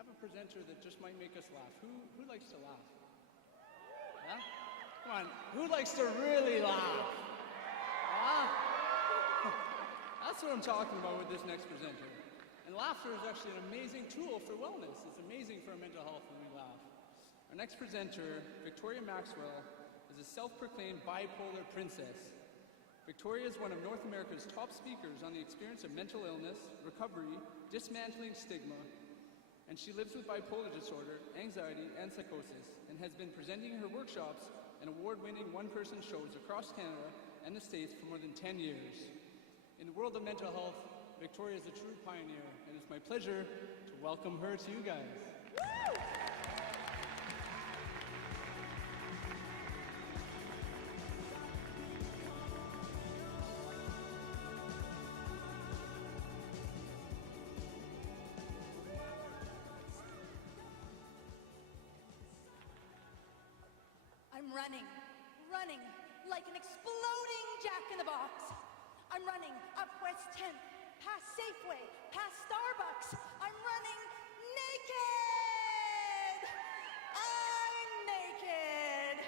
have a presenter that just might make us laugh. Who likes to laugh? Yeah? Come on, who likes to really laugh? Ah? That's what I'm talking about with this next presenter. And laughter is actually an amazing tool for wellness. It's amazing for our mental health when we laugh. Our next presenter, Victoria Maxwell, is a self-proclaimed bipolar princess. Victoria is one of North America's top speakers on the experience of mental illness, recovery, dismantling stigma, and she lives with bipolar disorder, anxiety, and psychosis, and has been presenting her workshops and award-winning one-person shows across Canada and the States for more than 10 years. In the world of mental health, Victoria is a true pioneer, and it's my pleasure to welcome her to you guys. Woo! I'm running like an exploding jack-in-the-box. I'm running up West 10th, past Safeway, past Starbucks. I'm running naked! I'm naked!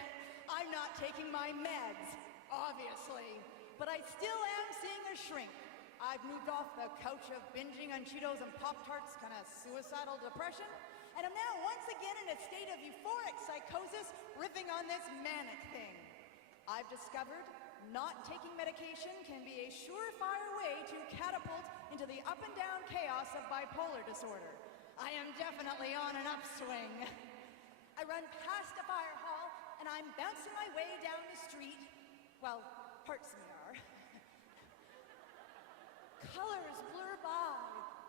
I'm not taking my meds, obviously, but I still am seeing a shrink. I've moved off the couch of binging on Cheetos and Pop-Tarts, kind of suicidal depression, and I'm now once again in a state of euphoric psychosis, riffing on this manic thing. I've discovered not taking medication can be a surefire way to catapult into the up and down chaos of bipolar disorder. I am definitely on an upswing. I run past a fire hall and I'm bouncing my way down the street. Well, parts of me are. Colors blur by,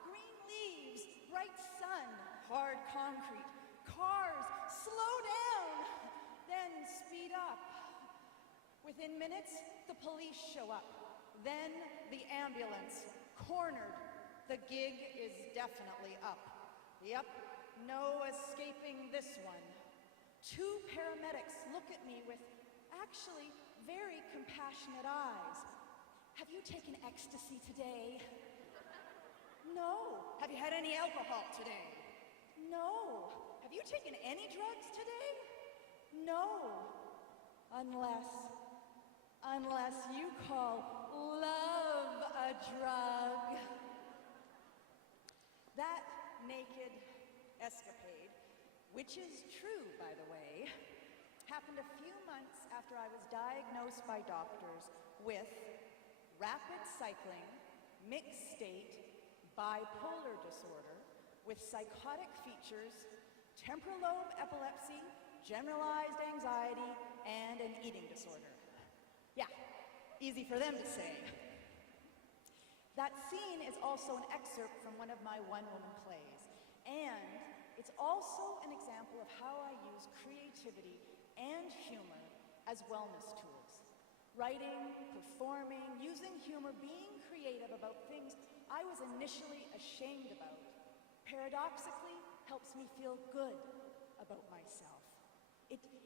green leaves, bright sun, hard concrete, cars slow down, then speed up. Within minutes, the police show up. Then the ambulance, cornered. The gig is definitely up. Yep, no escaping this one. 2 paramedics look at me with actually very compassionate eyes. Have you taken ecstasy today? No. Have you had any alcohol today? No. Have you taken any drugs today? No. Unless you call love a drug. That naked escapade, which is true, by the way, happened a few months after I was diagnosed by doctors with rapid cycling, mixed state, bipolar disorder, with psychotic features, temporal lobe epilepsy, generalized anxiety, and an eating disorder. Yeah, easy for them to say. That scene is also an excerpt from one of my one-woman plays, and it's also an example of how I use creativity and humor as wellness tools. Writing, performing, using humor, being creative about things I was initially ashamed about, paradoxically helps me feel good about myself.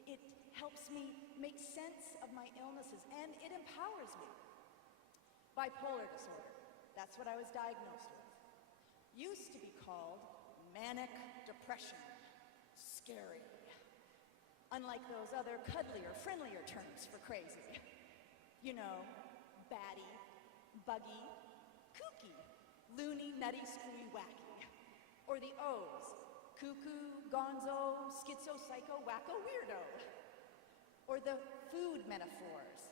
It helps me make sense of my illnesses, and it empowers me. Bipolar disorder, that's what I was diagnosed with. Used to be called manic depression. Scary. Unlike those other cuddlier, friendlier terms for crazy. You know, batty, buggy, kooky, loony, nutty, screwy, wacky. Or the O's, cuckoo, gonzo, schizo, psycho, wacko, weirdo. Or the food metaphors,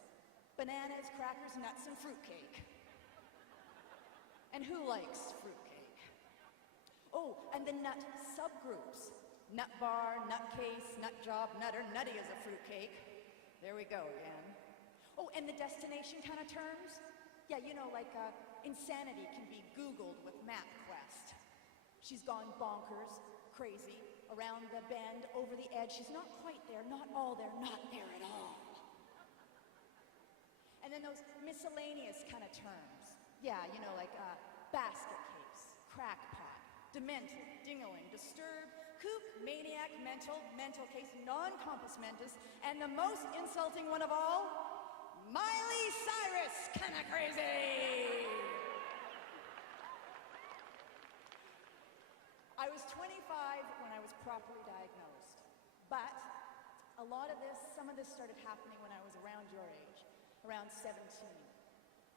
bananas, crackers, nuts, and fruitcake. And who likes fruitcake? Oh, and the nut subgroups. Nut bar, nutcase, nut job, nutter, nutty as a fruitcake. There we go again. Oh, and the destination kind of terms? Yeah, you know, like insanity can be Googled with MapQuest. She's gone bonkers, crazy, around the bend, over the edge. She's not quite there, not all there, not there at all. And then those miscellaneous kind of terms. Yeah, you know, like basket case, crackpot, demented, dingling, disturbed, kook, maniac, mental case, non-compos mentis, and the most insulting one of all, Miley Cyrus, kinda crazy. I was 20 25 when I was properly diagnosed. But a lot of this, some of this started happening when I was around your age, around 17.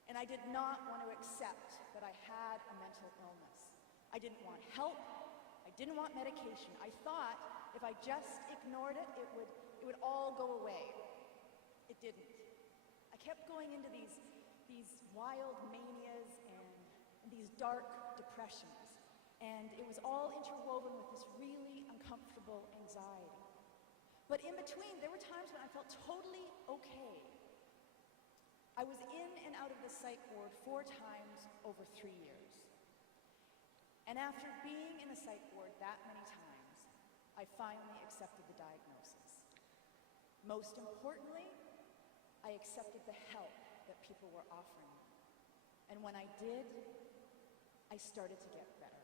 And I did not want to accept that I had a mental illness. I didn't want help. I didn't want medication. I thought if I just ignored it, it would all go away. It didn't. I kept going into these wild manias and these dark depressions. And it was all interwoven with this really uncomfortable anxiety. But in between, there were times when I felt totally okay. I was in and out of the psych ward 4 times over 3 years. And after being in the psych ward that many times, I finally accepted the diagnosis. Most importantly, I accepted the help that people were offering me. And when I did, I started to get better.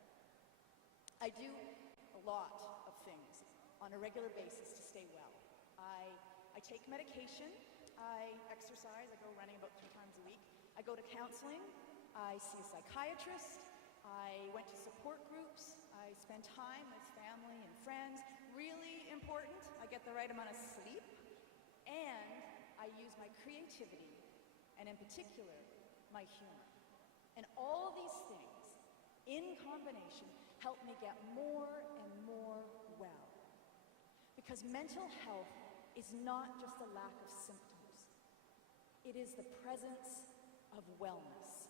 I do a lot of things on a regular basis to stay well. I take medication, I exercise, I go running about 3 times a week. I go to counseling, I see a psychiatrist, I went to support groups, I spend time with family and friends. Really important, I get the right amount of sleep, and I use my creativity, and in particular, my humor. And all these things, in combination, help me get more and more well. Because mental health is not just a lack of symptoms. It is the presence of wellness.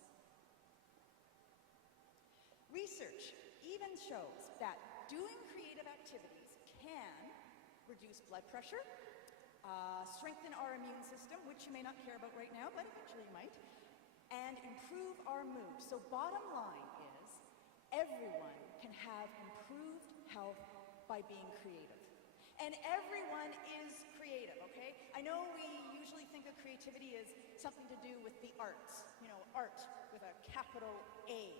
Research even shows that doing creative activities can reduce blood pressure, strengthen our immune system, which you may not care about right now, but eventually you might, and improve our mood. So bottom line is, everyone can have improved health by being creative. And everyone is creative, okay? I know we usually think of creativity as something to do with the arts, art with a capital A.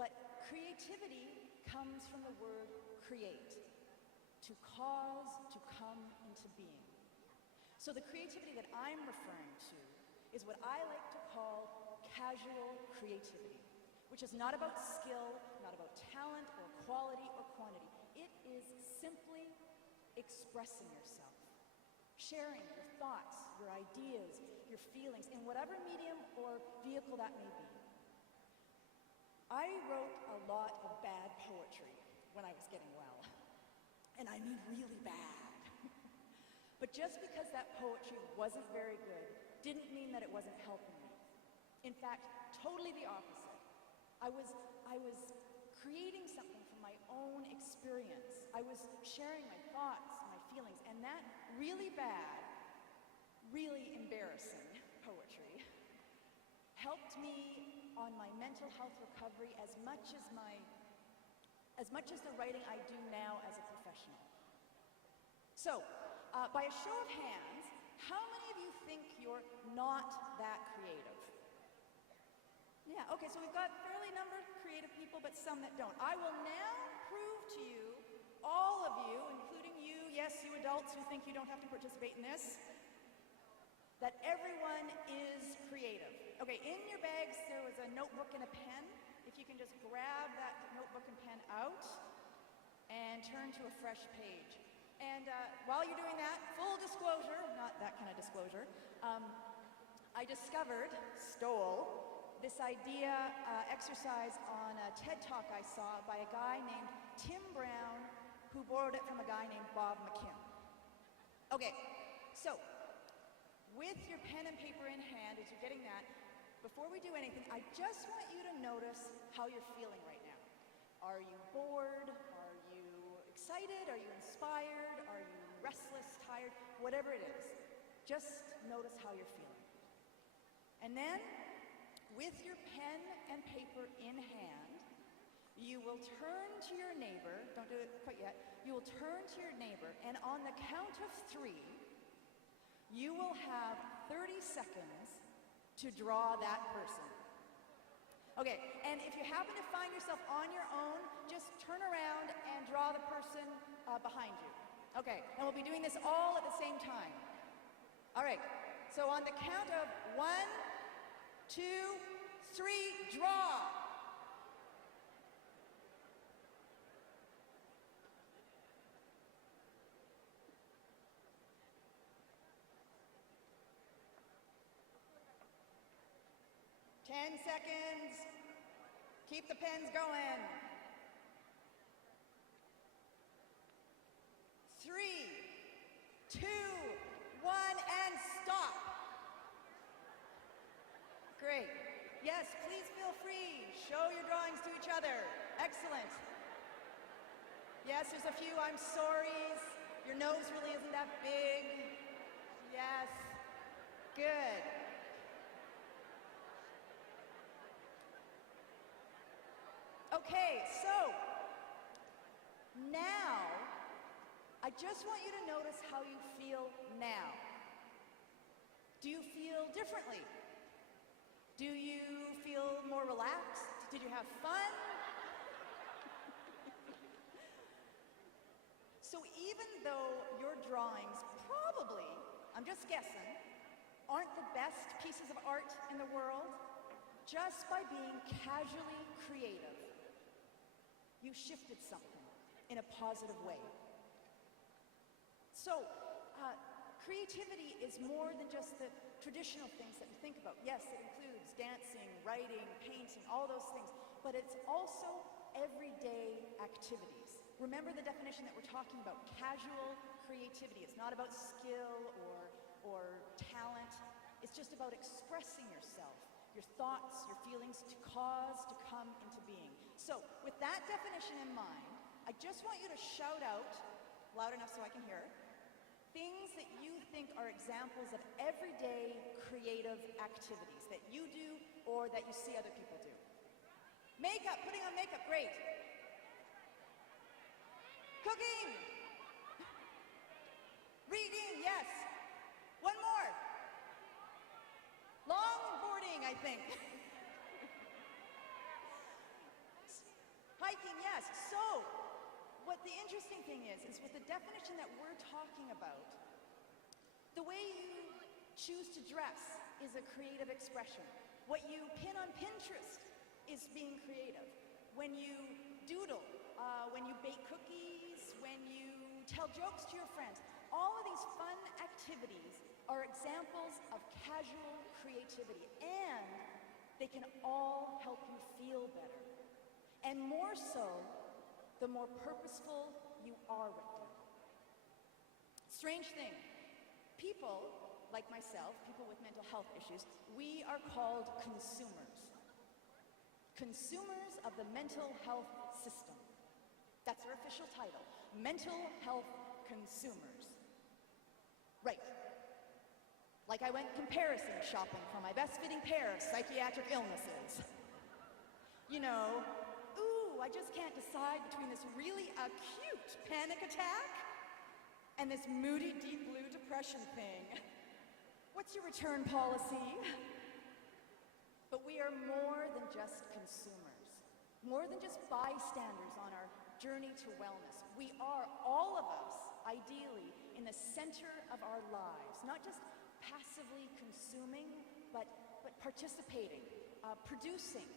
But creativity comes from the word create, to cause to come into being. So the creativity that I'm referring to is what I like to call casual creativity, which is not about skill, not about talent or quality or quantity. It is simply expressing yourself, sharing your thoughts, your ideas, your feelings, in whatever medium or vehicle that may be. I wrote a lot of bad poetry when I was getting well, and I mean really bad. But just because that poetry wasn't very good didn't mean that it wasn't helping me. In fact, totally the opposite. I was creating something from my own experience. I was sharing my thoughts, my feelings, and that really bad, really embarrassing poetry helped me on my mental health recovery as much as the writing I do now as a professional. So, by a show of hands, how many of you think you're not that creative? Yeah, okay, so we've got a fairly number of creative people, but some that don't. I will now prove to you, all of you, including you, yes, you adults who think you don't have to participate in this, that everyone is creative. Okay, in your bags there was a notebook and a pen. If you can just grab that notebook and pen out and turn to a fresh page. And while you're doing that, full disclosure, not that kind of disclosure, I stole this idea exercise on a TED Talk I saw by a guy named Tim Brown, who borrowed it from a guy named Bob McKim. Okay, so with your pen and paper in hand, as you're getting that, before we do anything, I just want you to notice how you're feeling right now. Are you bored? Are you excited? Are you inspired? Are you restless, tired? Whatever it is, just notice how you're feeling. And then, with your pen and paper in hand, you will turn to your neighbor, don't do it quite yet, you will turn to your neighbor, and on the count of 3, you will have 30 seconds to draw that person. Okay, and if you happen to find yourself on your own, just turn around and draw the person behind you. Okay, and we'll be doing this all at the same time. All right, so on the count of 1, 2, 3, draw. 10 seconds. Keep the pens going. 3, 2, 1, and stop. Great. Yes, please feel free. Show your drawings to each other. Excellent. Yes, there's a few I'm sorry's. Your nose really isn't that big. Yes. Good. Okay, so now I just want you to notice how you feel now. Do you feel differently? Do you feel more relaxed? Did you have fun? So even though your drawings probably, I'm just guessing, aren't the best pieces of art in the world, just by being casually creative, you shifted something in a positive way. So, creativity is more than just the traditional things that we think about. Yes, it includes dancing, writing, painting, all those things, but it's also everyday activities. Remember the definition that we're talking about, casual creativity. It's not about skill or talent. It's just about expressing yourself, your thoughts, your feelings, to cause to come into being. So, with that definition in mind, I just want you to shout out, loud enough so I can hear, things that you think are examples of everyday creative activities that you do or that you see other people do. Makeup, putting on makeup, great. Cooking. Reading, yes. One more. Longboarding, I think. Hiking, yes. So, what the interesting thing is with the definition that we're talking about, the way you choose to dress is a creative expression. What you pin on Pinterest is being creative. When you doodle, when you bake cookies, when you tell jokes to your friends, all of these fun activities are examples of casual creativity, and they can all help you feel better. And more so, the more purposeful you are with them. Strange thing, people like myself, people with mental health issues, we are called consumers. Consumers of the mental health system. That's our official title, mental health consumers. Right. Like I went comparison shopping for my best fitting pair of psychiatric illnesses. You know, ooh, I just can't decide between this really acute panic attack and this moody deep blue depression thing. What's your return policy? But we are more than just consumers, more than just bystanders on our journey to wellness. We are, all of us, ideally, in the center of our lives, not just passively consuming, but participating, producing,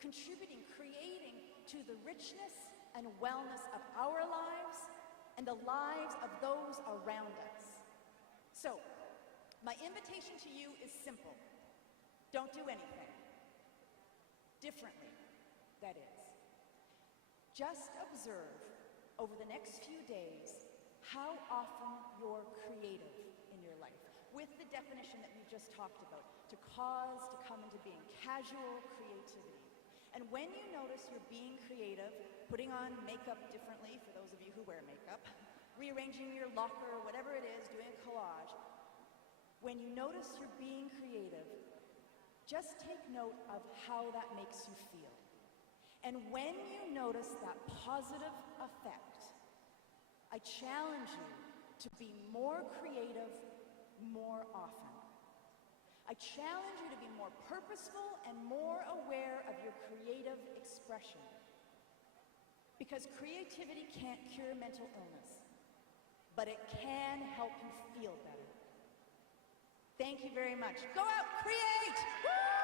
contributing, creating to the richness and wellness of our lives and the lives of those around us. So, my invitation to you is simple. Don't do anything. Differently, that is. Just observe over the next few days how often you're creative in your life, with the definition that we just talked about, to cause to come into being, casual creativity. And when you notice you're being creative, putting on makeup differently, for those of you who wear makeup, rearranging your locker, whatever it is, doing a collage, when you notice you're being creative, just take note of how that makes you feel. And when you notice that positive effect, I challenge you to be more creative more often. I challenge you to be more purposeful and more aware of your creative expression. Because creativity can't cure mental illness, but it can help you feel better. Thank you very much. Go out, create! Woo!